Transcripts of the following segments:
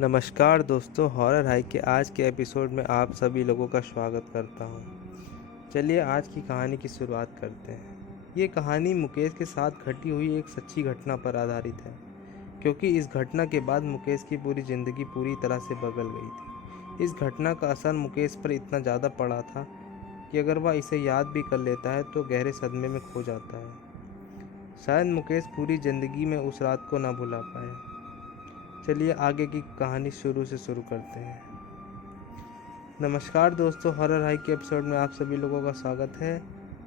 नमस्कार दोस्तों, horror hike के आज के एपिसोड में आप सभी लोगों का स्वागत करता हूं। चलिए आज की कहानी की शुरुआत करते हैं। ये कहानी मुकेश के साथ घटी हुई एक सच्ची घटना पर आधारित है, क्योंकि इस घटना के बाद मुकेश की पूरी ज़िंदगी पूरी तरह से बदल गई थी। इस घटना का असर मुकेश पर इतना ज़्यादा पड़ा था कि अगर वह इसे याद भी कर लेता है तो गहरे सदमे में खो जाता है। शायद मुकेश पूरी ज़िंदगी में उस रात को ना भुला पाए। चलिए आगे की कहानी शुरू से शुरू करते हैं। नमस्कार दोस्तों, हॉरर हाइक के एपिसोड में आप सभी लोगों का स्वागत है।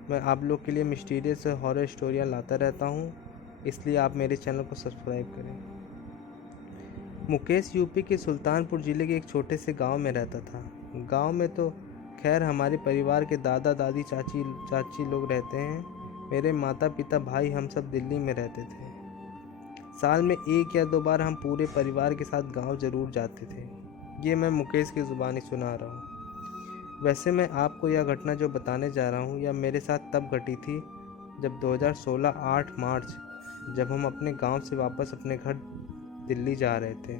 मैं आप लोग के लिए मिस्टीरियस हॉरर स्टोरियाँ लाता रहता हूँ, इसलिए आप मेरे चैनल को सब्सक्राइब करें। मुकेश यूपी के सुल्तानपुर ज़िले के एक छोटे से गांव में रहता था। गांव में तो खैर हमारे परिवार के दादा दादी चाची लोग रहते हैं। मेरे माता पिता भाई हम सब दिल्ली में रहते थे। साल में 1 या 2 बार हम पूरे परिवार के साथ गांव ज़रूर जाते थे। ये मैं मुकेश की ज़ुबानी सुना रहा हूँ। वैसे मैं आपको यह घटना जो बताने जा रहा हूँ यह मेरे साथ तब घटी थी जब 2016 8 मार्च जब हम अपने गांव से वापस अपने घर दिल्ली जा रहे थे।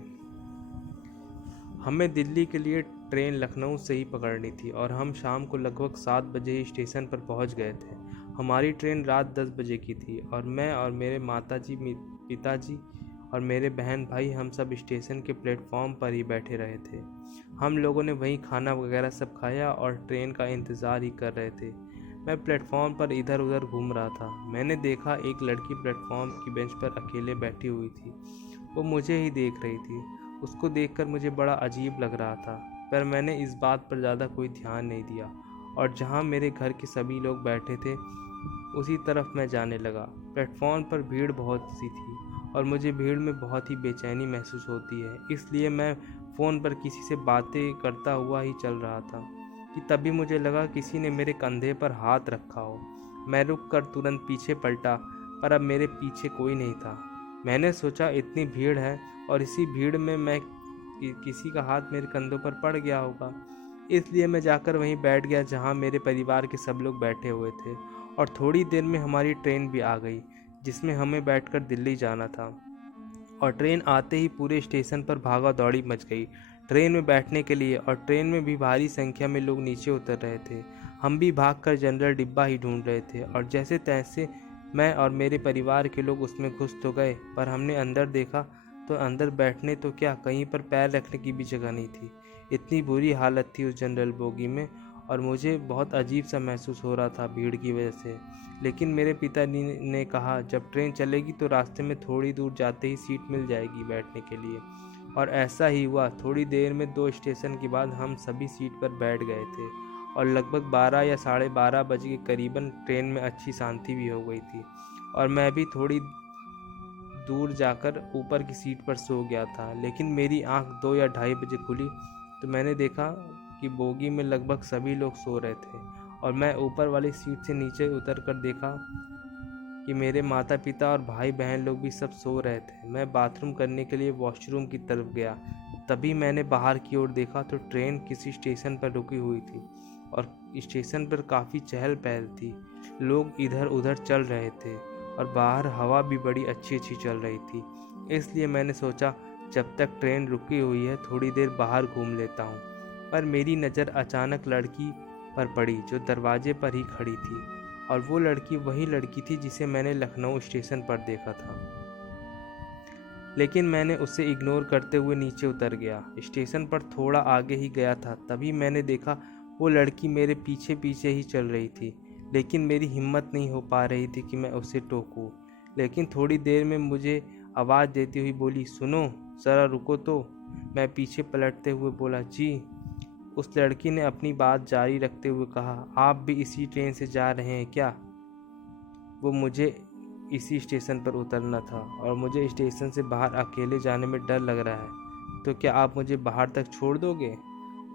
हमें दिल्ली के लिए ट्रेन लखनऊ से ही पकड़नी थी और हम शाम को लगभग 7 बजे ही स्टेशन पर पहुंच गए थे। हमारी ट्रेन रात 10 बजे की थी और मैं और मेरे माताजी, पिताजी और मेरे बहन भाई हम सब स्टेशन के प्लेटफॉर्म पर ही बैठे रहे थे। हम लोगों ने वहीं खाना वगैरह सब खाया और ट्रेन का इंतज़ार ही कर रहे थे। मैं प्लेटफॉर्म पर इधर उधर घूम रहा था। मैंने देखा एक लड़की प्लेटफॉर्म की बेंच पर अकेले बैठी हुई थी। वो मुझे ही देख रही थी। उसको देखकर मुझे बड़ा अजीब लग रहा था, पर मैंने इस बात पर ज़्यादा कोई ध्यान नहीं दिया और जहाँ मेरे घर के सभी लोग बैठे थे उसी तरफ मैं जाने लगा। प्लेटफॉर्म पर भीड़ बहुत सी थी और मुझे भीड़ में बहुत ही बेचैनी महसूस होती है, इसलिए मैं फ़ोन पर किसी से बातें करता हुआ ही चल रहा था कि तभी मुझे लगा किसी ने मेरे कंधे पर हाथ रखा हो। मैं रुक कर तुरंत पीछे पलटा, पर अब मेरे पीछे कोई नहीं था। मैंने सोचा इतनी भीड़ है और इसी भीड़ में किसी का हाथ मेरे कंधों पर पड़ गया होगा, इसलिए मैं जाकर वहीं बैठ गया जहां मेरे परिवार के सब लोग बैठे हुए थे। और थोड़ी देर में हमारी ट्रेन भी आ गई जिसमें हमें बैठकर दिल्ली जाना था। और ट्रेन आते ही पूरे स्टेशन पर भागा दौड़ी मच गई ट्रेन में बैठने के लिए, और ट्रेन में भी भारी संख्या में लोग नीचे उतर रहे थे। हम भी भागकर जनरल डिब्बा ही ढूंढ रहे थे और जैसे तैसे मैं और मेरे परिवार के लोग उसमें घुस तो गए, पर हमने अंदर देखा तो अंदर बैठने तो क्या, कहीं पर पैर रखने की भी जगह नहीं थी। इतनी बुरी हालत थी उस जनरल बोगी में और मुझे बहुत अजीब सा महसूस हो रहा था भीड़ की वजह से। लेकिन मेरे पिता ने कहा जब ट्रेन चलेगी तो रास्ते में थोड़ी दूर जाते ही सीट मिल जाएगी बैठने के लिए, और ऐसा ही हुआ। थोड़ी देर में 2 स्टेशन के बाद हम सभी सीट पर बैठ गए थे और लगभग 12 या 12:30 बजे के करीबन ट्रेन में अच्छी शांति भी हो गई थी और मैं भी थोड़ी दूर जाकर ऊपर की सीट पर सो गया था। लेकिन मेरी आंख 2 या 2:30 बजे खुली तो मैंने देखा कि बोगी में लगभग सभी लोग सो रहे थे और मैं ऊपर वाली सीट से नीचे उतर कर देखा कि मेरे माता पिता और भाई बहन लोग भी सब सो रहे थे। मैं बाथरूम करने के लिए वॉशरूम की तरफ गया, तभी मैंने बाहर की ओर देखा तो ट्रेन किसी स्टेशन पर रुकी हुई थी और स्टेशन पर काफ़ी चहल पहल थी। लोग इधर उधर चल रहे थे और बाहर हवा भी बड़ी अच्छी अच्छी चल रही थी। इसलिए मैंने सोचा जब तक ट्रेन रुकी हुई है थोड़ी देर बाहर घूम लेता हूँ। पर मेरी नज़र अचानक लड़की पर पड़ी जो दरवाजे पर ही खड़ी थी, और वो लड़की वही लड़की थी जिसे मैंने लखनऊ स्टेशन पर देखा था। लेकिन मैंने उसे इग्नोर करते हुए नीचे उतर गया। स्टेशन पर थोड़ा आगे ही गया था तभी मैंने देखा वो लड़की मेरे पीछे पीछे ही चल रही थी, लेकिन मेरी हिम्मत नहीं हो पा रही थी कि मैं उसे टोकूं। लेकिन थोड़ी देर में मुझे आवाज़ देती हुई बोली, सुनो ज़रा रुको तो। मैं पीछे पलटते हुए बोला, जी। उस लड़की ने अपनी बात जारी रखते हुए कहा, आप भी इसी ट्रेन से जा रहे हैं क्या? वो मुझे इसी स्टेशन पर उतरना था और मुझे स्टेशन से बाहर अकेले जाने में डर लग रहा है, तो क्या आप मुझे बाहर तक छोड़ दोगे?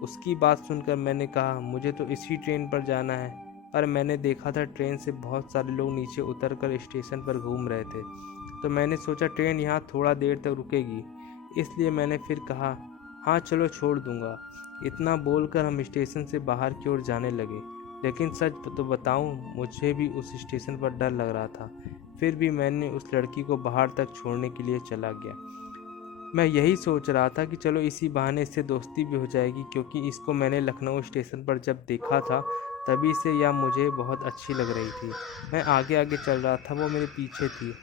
उसकी बात सुनकर मैंने कहा, मुझे तो इसी ट्रेन पर जाना है, पर मैंने देखा था ट्रेन से बहुत सारे लोग नीचे उतरकर स्टेशन पर घूम रहे थे, तो मैंने सोचा ट्रेन यहाँ थोड़ा देर तक रुकेगी, इसलिए मैंने फिर कहा, हाँ चलो छोड़ दूँगा। इतना बोलकर हम स्टेशन से बाहर की ओर जाने लगे। लेकिन सच तो बताऊं, मुझे भी उस स्टेशन पर डर लग रहा था। फिर भी मैंने उस लड़की को बाहर तक छोड़ने के लिए चला गया। मैं यही सोच रहा था कि चलो इसी बहाने इससे दोस्ती भी हो जाएगी, क्योंकि इसको मैंने लखनऊ स्टेशन पर जब देखा था तभी से यह मुझे बहुत अच्छी लग रही थी। मैं आगे आगे चल रहा था, वो मेरे पीछे थी।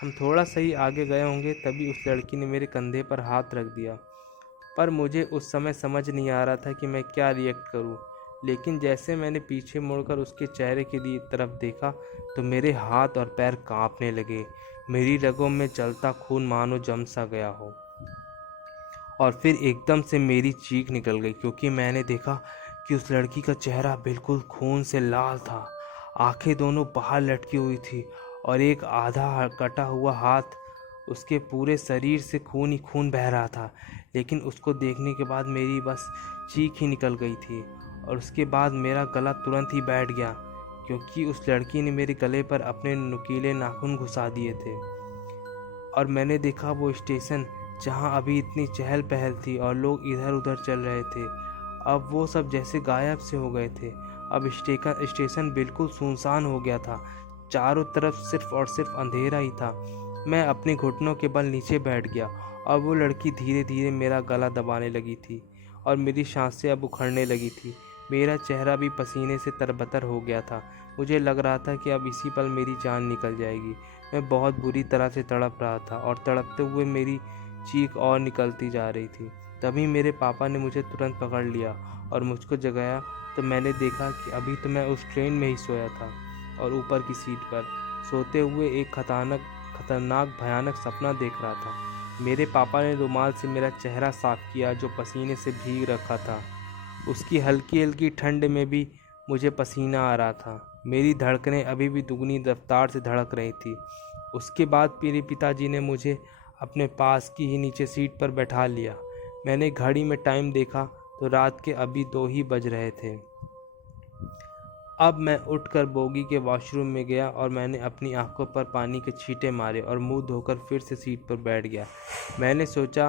हम थोड़ा सा ही आगे गए होंगे तभी उस लड़की ने मेरे कंधे पर हाथ रख दिया। पर मुझे उस समय समझ नहीं आ रहा था कि मैं क्या रिएक्ट करूं। लेकिन जैसे मैंने पीछे मुड़कर उसके चेहरे की तरफ देखा तो मेरे हाथ और पैर कांपने लगे। मेरी रगों में चलता खून मानो जम सा गया हो। और फिर एकदम से मेरी चीख निकल गई, क्योंकि मैंने देखा कि उस लड़की का चेहरा बिल्कुल खून से लाल था। आंखें दोनों बाहर लटकी हुई थी और एक आधा कटा हुआ हाथ, उसके पूरे शरीर से खून ही खून बह रहा था। लेकिन उसको देखने के बाद मेरी बस चीख ही निकल गई थी। और उसके बाद मेरा गला तुरंत ही बैठ गया, क्योंकि उस लड़की ने मेरे गले पर अपने नुकीले नाखून घुसा दिए थे। और मैंने देखा वो स्टेशन जहाँ अभी इतनी चहल पहल थी और लोग इधर उधर चल रहे थे, अब वो सब जैसे गायब से हो गए थे। अब स्टेशन बिल्कुल सुनसान हो गया था। चारों तरफ सिर्फ और सिर्फ अंधेरा ही था। मैं अपने घुटनों के बल नीचे बैठ गया और वो लड़की धीरे धीरे मेरा गला दबाने लगी थी और मेरी सांसें अब उखड़ने लगी थी। मेरा चेहरा भी पसीने से तरबतर हो गया था। मुझे लग रहा था कि अब इसी पल मेरी जान निकल जाएगी। मैं बहुत बुरी तरह से तड़प रहा था और तड़पते हुए मेरी चीख और निकलती जा रही थी। तभी मेरे पापा ने मुझे तुरंत पकड़ लिया और मुझको जगाया। तो मैंने देखा कि अभी तो मैं उस ट्रेन में ही सोया था और ऊपर की सीट पर सोते हुए एक खतरनाक भयानक सपना देख रहा था। मेरे पापा ने रुमाल से मेरा चेहरा साफ किया जो पसीने से भीग रखा था। उसकी हल्की हल्की ठंड में भी मुझे पसीना आ रहा था। मेरी धड़कनें अभी भी दुगनी रफ्तार से धड़क रही थी। उसके बाद मेरे पिताजी ने मुझे अपने पास की ही नीचे सीट पर बैठा लिया। मैंने घड़ी में टाइम देखा तो रात के अभी 2 ही बज रहे थे। अब मैं उठकर बोगी के वॉशरूम में गया और मैंने अपनी आंखों पर पानी के छींटे मारे और मुंह धोकर फिर से सीट पर बैठ गया। मैंने सोचा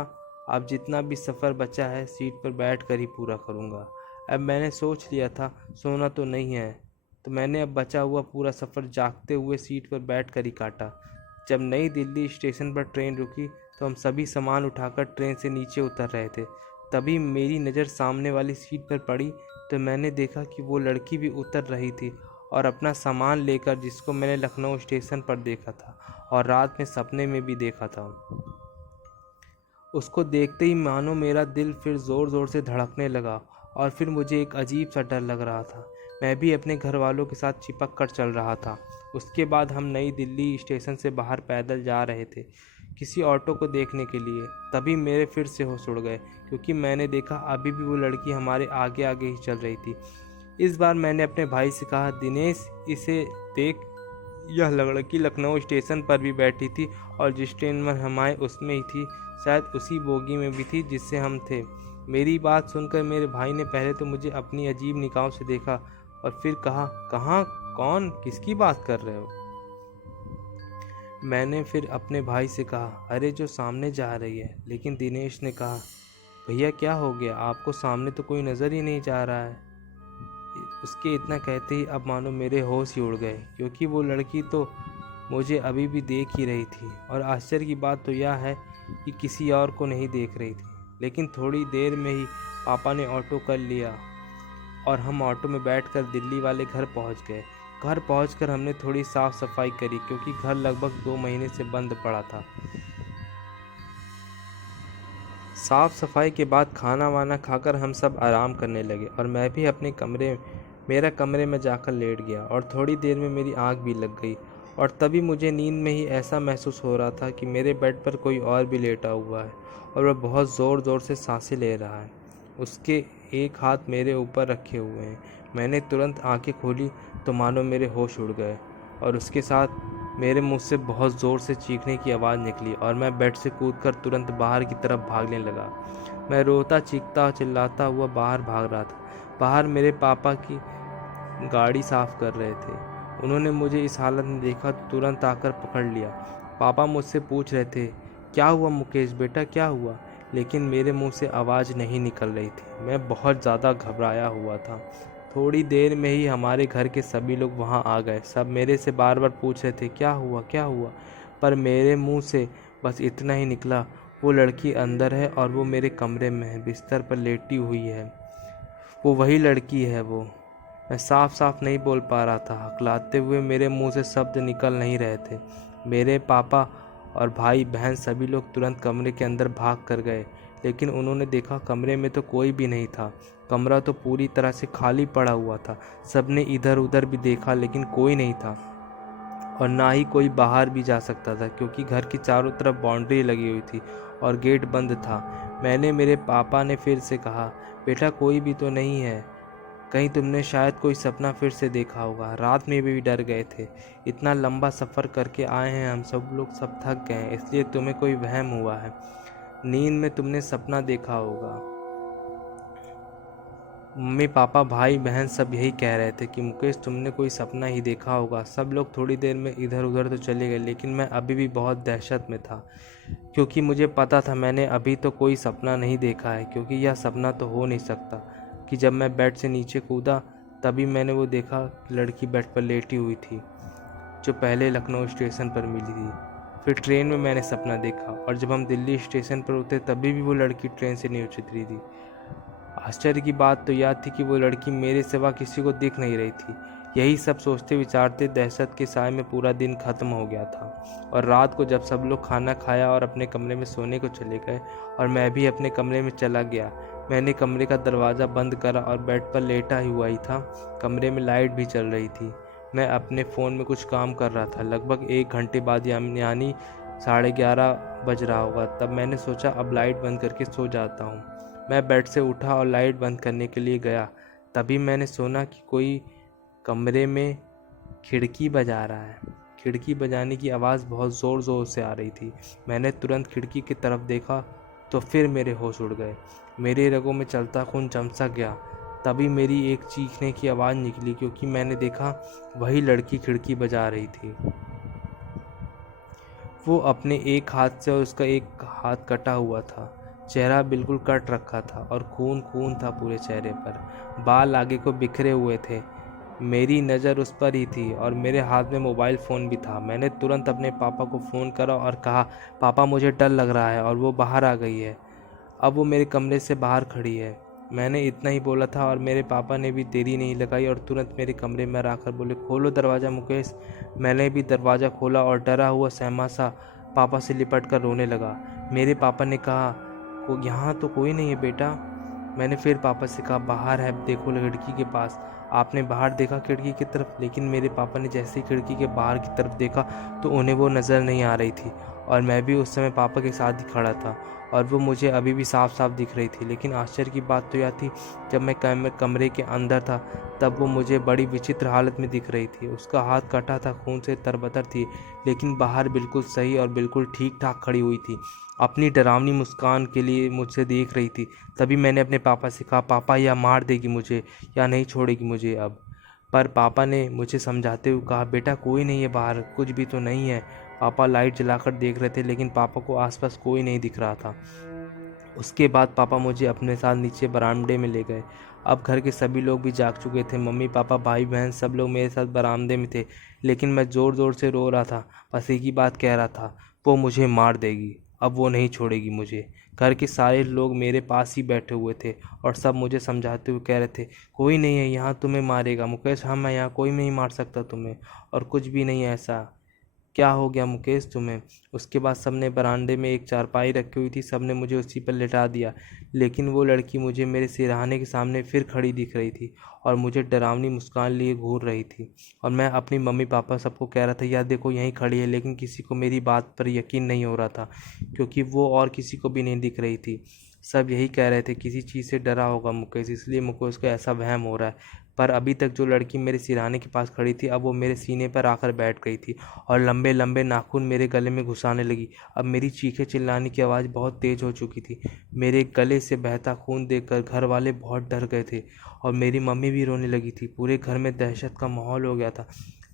अब जितना भी सफ़र बचा है सीट पर बैठकर ही पूरा करूँगा। अब मैंने सोच लिया था सोना तो नहीं है, तो मैंने अब बचा हुआ पूरा सफ़र जागते हुए सीट पर बैठकर ही काटा। जब नई दिल्ली स्टेशन पर ट्रेन रुकी तो हम सभी सामान उठाकर ट्रेन से नीचे उतर रहे थे। तभी मेरी नज़र सामने वाली सीट पर पड़ी तो मैंने देखा कि वो लड़की भी उतर रही थी और अपना सामान लेकर, जिसको मैंने लखनऊ स्टेशन पर देखा था और रात में सपने में भी देखा था। उसको देखते ही मानो मेरा दिल फिर ज़ोर ज़ोर से धड़कने लगा और फिर मुझे एक अजीब सा डर लग रहा था। मैं भी अपने घर वालों के साथ चिपक कर चल रहा था। उसके बाद हम नई दिल्ली स्टेशन से बाहर पैदल जा रहे थे किसी ऑटो को देखने के लिए। तभी मेरे फिर से होश उड़ गए, क्योंकि मैंने देखा अभी भी वो लड़की हमारे आगे आगे ही चल रही थी। इस बार मैंने अपने भाई से कहा, दिनेश इसे देख, यह लड़की लखनऊ स्टेशन पर भी बैठी थी और जिस ट्रेन में हम आए उसमें ही थी, शायद उसी बोगी में भी थी जिससे हम थे। मेरी बात सुनकर मेरे भाई ने पहले तो मुझे अपनी अजीब निगाहों से देखा और फिर कहा, कहाँ, कौन, किसकी बात कर रहे हो? मैंने फिर अपने भाई से कहा, अरे जो सामने जा रही है। लेकिन दिनेश ने कहा, भैया क्या हो गया, आपको सामने तो कोई नज़र ही नहीं जा रहा है। उसके इतना कहते ही अब मानो मेरे होश ही उड़ गए, क्योंकि वो लड़की तो मुझे अभी भी देख ही रही थी और आश्चर्य की बात तो यह है कि किसी और को नहीं देख रही थी। लेकिन थोड़ी देर में ही पापा ने ऑटो कर लिया और हम ऑटो में बैठकर दिल्ली वाले घर पहुंच गए। घर पहुंचकर हमने थोड़ी साफ़ सफाई करी, क्योंकि घर लगभग 2 महीने से बंद पड़ा था। साफ़ सफाई के बाद खाना वाना खाकर हम सब आराम करने लगे और मैं भी अपने मेरा कमरे में जाकर लेट गया और थोड़ी देर में मेरी आँख भी लग गई। और तभी मुझे नींद में ही ऐसा महसूस हो रहा था कि मेरे बेड पर कोई और भी लेटा हुआ है और वह बहुत ज़ोर ज़ोर से सांसें ले रहा है। उसके एक हाथ मेरे ऊपर रखे हुए हैं। मैंने तुरंत आंखें खोली तो मानो मेरे होश उड़ गए और उसके साथ मेरे मुंह से बहुत ज़ोर से चीखने की आवाज़ निकली और मैं बेड से कूदकर तुरंत बाहर की तरफ भागने लगा। मैं रोता चीखता चिल्लाता हुआ बाहर भाग रहा था। बाहर मेरे पापा की गाड़ी साफ़ कर रहे थे। उन्होंने मुझे इस हालत में देखा तो तुरंत आकर पकड़ लिया। पापा मुझसे पूछ रहे थे, क्या हुआ मुकेश बेटा, क्या हुआ? लेकिन मेरे मुंह से आवाज़ नहीं निकल रही थी। मैं बहुत ज़्यादा घबराया हुआ था। थोड़ी देर में ही हमारे घर के सभी लोग वहाँ आ गए। सब मेरे से बार बार पूछ रहे थे, क्या हुआ, क्या हुआ? पर मेरे मुंह से बस इतना ही निकला, वो लड़की अंदर है और वो मेरे कमरे में है, बिस्तर पर लेटी हुई है। वो वही लड़की है वो। मैं साफ साफ नहीं बोल पा रहा था। हकलाते हुए मेरे मुंह से शब्द निकल नहीं रहे थे। मेरे पापा और भाई बहन सभी लोग तुरंत कमरे के अंदर भाग कर गए, लेकिन उन्होंने देखा कमरे में तो कोई भी नहीं था। कमरा तो पूरी तरह से खाली पड़ा हुआ था। सबने इधर उधर भी देखा, लेकिन कोई नहीं था और ना ही कोई बाहर भी जा सकता था, क्योंकि घर की चारों तरफ बाउंड्री लगी हुई थी और गेट बंद था। मेरे पापा ने फिर से कहा, बेटा कोई भी तो नहीं है, कहीं तुमने शायद कोई सपना फिर से देखा होगा। रात में भी डर गए थे। इतना लंबा सफ़र करके आए हैं, हम सब लोग सब थक गए हैं, इसलिए तुम्हें कोई वहम हुआ है। नींद में तुमने सपना देखा होगा। मम्मी पापा भाई बहन सब यही कह रहे थे कि मुकेश तुमने कोई सपना ही देखा होगा। सब लोग थोड़ी देर में इधर उधर तो चले गए, लेकिन मैं अभी भी बहुत दहशत में था, क्योंकि मुझे पता था मैंने अभी तो कोई सपना नहीं देखा है, क्योंकि यह सपना तो हो नहीं सकता कि जब मैं बेड से नीचे कूदा तभी मैंने वो देखा लड़की बेड पर लेटी हुई थी, जो पहले लखनऊ स्टेशन पर मिली थी। फिर ट्रेन में मैंने सपना देखा, और जब हम दिल्ली स्टेशन पर उतरे तभी भी वो लड़की ट्रेन से नहीं उतरी थी। आश्चर्य की बात तो यह थी कि वो लड़की मेरे सिवा किसी को दिख नहीं रही थी। यही सब सोचते विचारते दहशत के साए में पूरा दिन खत्म हो गया था। और रात को जब सब लोग खाना खाया और अपने कमरे में सोने को चले गए और मैं भी अपने कमरे में चला गया, मैंने कमरे का दरवाज़ा बंद करा और बेड पर लेटा हुआ ही था। कमरे में लाइट भी चल रही थी। मैं अपने फ़ोन में कुछ काम कर रहा था। लगभग 1 घंटे बाद यानी 11:30 बज रहा होगा। तब मैंने सोचा अब लाइट बंद करके सो जाता हूँ। मैं बेड से उठा और लाइट बंद करने के लिए गया। तभी मैंने सुना कि कोई कमरे में खिड़की बजा रहा है। खिड़की बजाने की आवाज़ बहुत ज़ोर ज़ोर से आ रही थी। मैंने तुरंत खिड़की की तरफ देखा तो फिर मेरे होश उड़ गए। मेरे रगों में चलता खून जम सा गया। तभी मेरी एक चीखने की आवाज़ निकली, क्योंकि मैंने देखा वही लड़की खिड़की बजा रही थी। वो अपने एक हाथ से, और उसका एक हाथ कटा हुआ था। चेहरा बिल्कुल कट रखा था और खून खून था पूरे चेहरे पर। बाल आगे को बिखरे हुए थे। मेरी नज़र उस पर ही थी और मेरे हाथ में मोबाइल फ़ोन भी था। मैंने तुरंत अपने पापा को फ़ोन करा और कहा, पापा मुझे डर लग रहा है, और वो बाहर आ गई है। अब वो मेरे कमरे से बाहर खड़ी है। मैंने इतना ही बोला था और मेरे पापा ने भी देरी नहीं लगाई और तुरंत मेरे कमरे में आकर बोले, खोलो दरवाज़ा मुकेश। मैंने भी दरवाज़ा खोला और डरा हुआ सहमा सा पापा से लिपट कर रोने लगा। मेरे पापा ने कहा, यहाँ तो कोई नहीं है बेटा। मैंने फिर पापा से कहा, बाहर है, देखो खिड़की के पास। आपने बाहर देखा खिड़की की तरफ, लेकिन मेरे पापा ने जैसे ही खिड़की के बाहर की तरफ देखा तो उन्हें वो नज़र नहीं आ रही थी। और मैं भी उस समय पापा के साथ ही खड़ा था और वो मुझे अभी भी साफ साफ दिख रही थी। लेकिन आश्चर्य की बात तो यह थी, जब मैं कमरे के अंदर था तब वो मुझे बड़ी विचित्र हालत में दिख रही थी। उसका हाथ कटा था, खून से तरबतर थी, लेकिन बाहर बिल्कुल सही और बिल्कुल ठीक ठाक खड़ी हुई थी। अपनी डरावनी मुस्कान के लिए मुझसे देख रही थी। तभी मैंने अपने पापा से कहा, पापा या मार देगी मुझे या नहीं छोड़ेगी मुझे अब। पर पापा ने मुझे समझाते हुए कहा, बेटा कोई नहीं है बाहर, कुछ भी तो नहीं है। पापा लाइट जलाकर देख रहे थे, लेकिन पापा को आसपास कोई नहीं दिख रहा था। उसके बाद पापा मुझे अपने साथ नीचे बरामदे में ले गए। अब घर के सभी लोग भी जाग चुके थे। मम्मी पापा भाई बहन सब लोग मेरे साथ बरामदे में थे, लेकिन मैं ज़ोर ज़ोर से रो रहा था। बस एक ही बात कह रहा था, वो मुझे मार देगी, अब वो नहीं छोड़ेगी मुझे। घर के सारे लोग मेरे पास ही बैठे हुए थे और सब मुझे समझाते हुए कह रहे थे, कोई नहीं है यहाँ तुम्हें मारेगा मुकेश, हम हैं यहाँ, कोई नहीं मार सकता तुम्हें, और कुछ भी नहीं है ऐसा। क्या हो गया मुकेश तुम्हें? उसके बाद सबने बरामदे में एक चारपाई रखी हुई थी, सबने मुझे उसी पर लिटा दिया। लेकिन वो लड़की मुझे मेरे सिरहाने के सामने फिर खड़ी दिख रही थी और मुझे डरावनी मुस्कान लिए घूर रही थी। और मैं अपनी मम्मी पापा सबको कह रहा था, यार देखो यहीं खड़ी है, लेकिन किसी को मेरी बात पर यकीन नहीं हो रहा था, क्योंकि वो और किसी को भी नहीं दिख रही थी। सब यही कह रहे थे, किसी चीज़ से डरा होगा मुकेश, इसलिए मुकेश को ऐसा वहम हो रहा है। पर अभी तक जो लड़की मेरे सिरहाने के पास खड़ी थी, अब वो मेरे सीने पर आकर बैठ गई थी और लंबे लंबे नाखून मेरे गले में घुसाने लगी। अब मेरी चीखें चिल्लाने की आवाज़ बहुत तेज़ हो चुकी थी। मेरे गले से बहता खून देखकर घर वाले बहुत डर गए थे और मेरी मम्मी भी रोने लगी थी। पूरे घर में दहशत का माहौल हो गया था।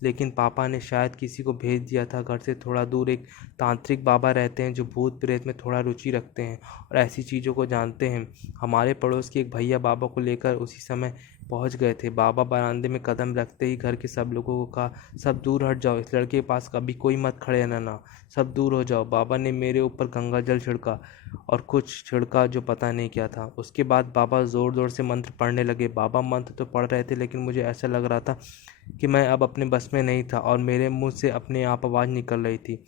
लेकिन पापा ने शायद किसी को भेज दिया था। घर से थोड़ा दूर एक तांत्रिक बाबा रहते हैं जो भूत प्रेत में थोड़ा रुचि रखते हैं और ऐसी चीज़ों को जानते हैं। हमारे पड़ोस के एक भैया बाबा को लेकर उसी समय पहुंच गए थे। बाबा बरामदे में कदम रखते ही घर के सब लोगों को कहा, सब दूर हट जाओ, इस लड़के के पास कभी कोई मत खड़े रहना, सब दूर हो जाओ। बाबा ने मेरे ऊपर गंगा जल छिड़का और कुछ छिड़का जो पता नहीं क्या था। उसके बाद बाबा ज़ोर ज़ोर से मंत्र पढ़ने लगे। बाबा मंत्र तो पढ़ रहे थे, लेकिन मुझे ऐसा लग रहा था कि मैं अब अपने बस में नहीं था और मेरे मुंह से अपने आप आवाज़ निकल रही थी,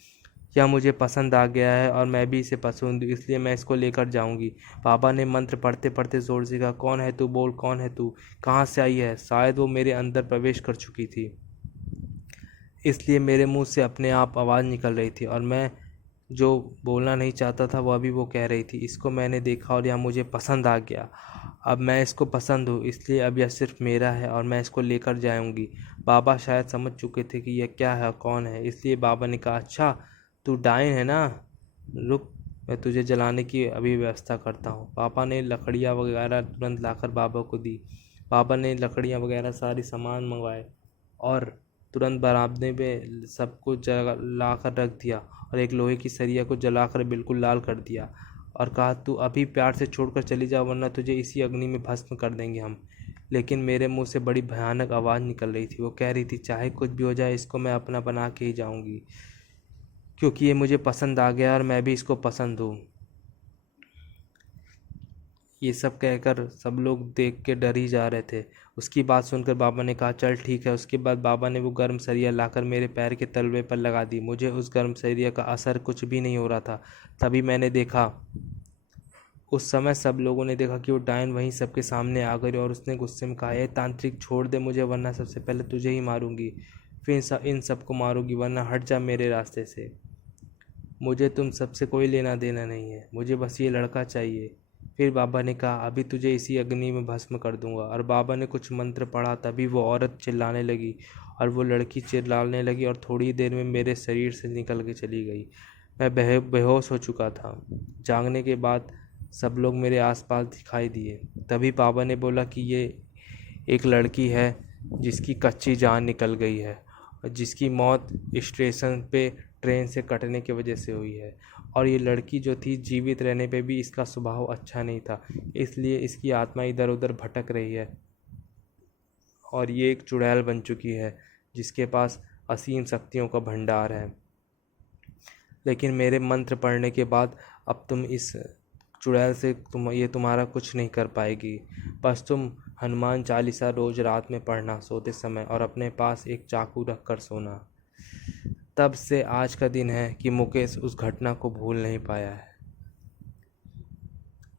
यह मुझे पसंद आ गया है और मैं भी इसे पसंद हूँ, इसलिए मैं इसको लेकर जाऊंगी। बाबा ने मंत्र पढ़ते पढ़ते जोर से कहा, कौन है तू, बोल कौन है तू, कहाँ से आई है। शायद वो मेरे अंदर प्रवेश कर चुकी थी, इसलिए मेरे मुंह से अपने आप आवाज़ निकल रही थी और मैं जो बोलना नहीं चाहता था वह भी वो कह रही थी। इसको मैंने देखा और यह मुझे पसंद आ गया। अब मैं इसको पसंद हूँ, इसलिए अब यह सिर्फ मेरा है और मैं इसको लेकर जाऊंगी। बाबा शायद समझ चुके थे कि यह क्या है, कौन है, इसलिए बाबा ने कहा, अच्छा तू डाइन है ना, रुक मैं तुझे जलाने की अभी व्यवस्था करता हूँ। पापा ने लकड़ियाँ वगैरह तुरंत लाकर बाबा को दी। बाबा ने लकड़ियाँ वगैरह सारी सामान मंगवाए और तुरंत बरामदे में सब कुछ जला कर रख दिया और एक लोहे की सरिया को जलाकर बिल्कुल लाल कर दिया और कहा, तू अभी प्यार से छोड़कर चली जा, वरना तुझे इसी अग्नि में भस्म कर देंगे हम। लेकिन मेरे मुंह से बड़ी भयानक आवाज़ निकल रही थी। वो कह रही थी, चाहे कुछ भी हो जाए, इसको मैं अपना बना के ही जाऊंगी, क्योंकि ये मुझे पसंद आ गया और मैं भी इसको पसंद हूँ। ये सब कहकर सब लोग देख के डर ही जा रहे थे। उसकी बात सुनकर बाबा ने कहा, चल ठीक है। उसके बाद बाबा ने वो गर्म सरिया लाकर मेरे पैर के तलवे पर लगा दी। मुझे उस गर्म सरिया का असर कुछ भी नहीं हो रहा था। तभी मैंने देखा, उस समय सब लोगों ने देखा कि वो डायन वहीं सबके सामने आ गई और उसने गुस्से में कहा, ये तांत्रिक छोड़ दे मुझे, वरना सबसे पहले तुझे ही मारूंगी, फिर इन सबको मारूंगी, वरना हट जा मेरे रास्ते से। मुझे तुम सबसे कोई लेना देना नहीं है, मुझे बस ये लड़का चाहिए। फिर बाबा ने कहा, अभी तुझे इसी अग्नि में भस्म कर दूंगा। और बाबा ने कुछ मंत्र पढ़ा, तभी वो औरत चिल्लाने लगी और वो लड़की चिल्लाने लगी और थोड़ी देर में मेरे शरीर से निकल के चली गई। मैं बेहोश हो चुका था। जागने के बाद सब लोग मेरे आसपास दिखाई दिए। तभी बाबा ने बोला कि ये एक लड़की है जिसकी कच्ची जान निकल गई है और जिसकी मौत स्टेशन पे ट्रेन से कटने की वजह से हुई है। और ये लड़की जो थी, जीवित रहने पे भी इसका स्वभाव अच्छा नहीं था, इसलिए इसकी आत्मा इधर उधर भटक रही है और ये एक चुड़ैल बन चुकी है जिसके पास असीम शक्तियों का भंडार है। लेकिन मेरे मंत्र पढ़ने के बाद अब तुम इस चुड़ैल से तुम्हारा कुछ नहीं कर पाएगी। बस तुम हनुमान चालीसा रोज रात में पढ़ना सोते समय और अपने पास एक चाकू रख कर सोना। तब से आज का दिन है कि मुकेश उस घटना को भूल नहीं पाया है।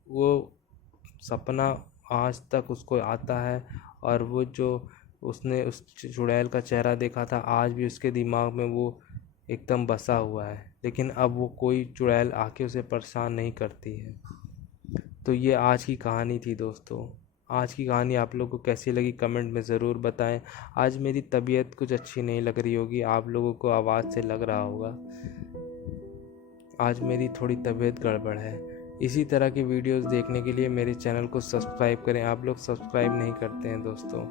वो सपना आज तक उसको आता है और वो जो उसने उस चुड़ैल का चेहरा देखा था, आज भी उसके दिमाग में वो एकदम बसा हुआ है। लेकिन अब वो कोई चुड़ैल आके उसे परेशान नहीं करती है। तो ये आज की कहानी थी दोस्तों। आज की कहानी आप लोगों को कैसी लगी कमेंट में ज़रूर बताएं। आज मेरी तबीयत कुछ अच्छी नहीं लग रही होगी, आप लोगों को आवाज़ से लग रहा होगा। आज मेरी थोड़ी तबीयत गड़बड़ है। इसी तरह की वीडियोस देखने के लिए मेरे चैनल को सब्सक्राइब करें। आप लोग सब्सक्राइब नहीं करते हैं दोस्तों,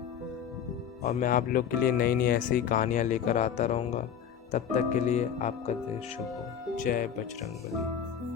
और मैं आप लोग के लिए नई नई ऐसी ही कहानियाँ लेकर आता रहूँगा। तब तक के लिए आपका दिन शुभ हो। जय बजरंगबली।